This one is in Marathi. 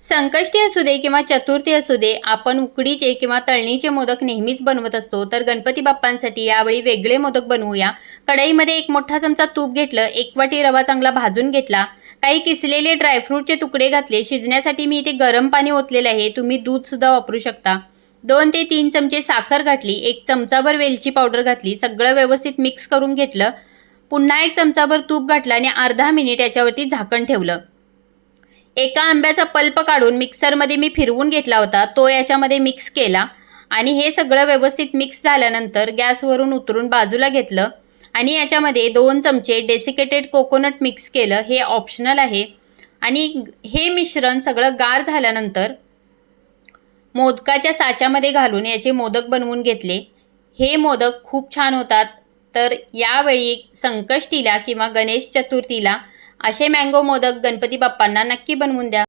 संकष्टी असू दे किंवा चतुर्थी असू दे, आपण उकडीचे किंवा तळणीचे मोदक नेहमीच बनवत असतो. तर गणपती बाप्पांसाठी यावेळी वेगळे मोदक बनवूया. कढईमध्ये एक मोठा चमचा तूप घेतलं, 1 वाटी रवा चांगला भाजून घेतला, काही किसलेले ड्रायफ्रूटचे तुकडे घातले. शिजण्यासाठी मी इथे गरम पाणी ओतलेलं आहे. तुम्ही दूधसुद्धा वापरू शकता. 2 ते 3 चमचे साखर घातली, 1 चमचाभर वेलची पावडर घातली. सगळं व्यवस्थित मिक्स करून घेतलं. पुन्हा 1 चमचाभर तूप घातलं आणि अर्धा मिनिट याच्यावरती झाकण ठेवलं. एका आंब्याचा पल्प काढून मिक्सरमध्ये मी फिरवून घेतला होता, तो याच्यामध्ये मिक्स केला आणि हे सगळं व्यवस्थित मिक्स झाल्यानंतर गॅसवरून उतरून बाजूला घेतलं आणि याच्यामध्ये 2 चमचे डेसिकेटेड कोकोनट मिक्स केलं. हे ऑप्शनल आहे. आणि हे मिश्रण सगळं गार झाल्यानंतर मोदकाच्या साच्यामध्ये घालून याचे मोदक बनवून घेतले. हे मोदक खूप छान होतात. तर यावेळी संकष्टीला किंवा गणेश चतुर्थीला असे मँगो मोदक गणपती बाप्पांना नक्की बनवून द्या.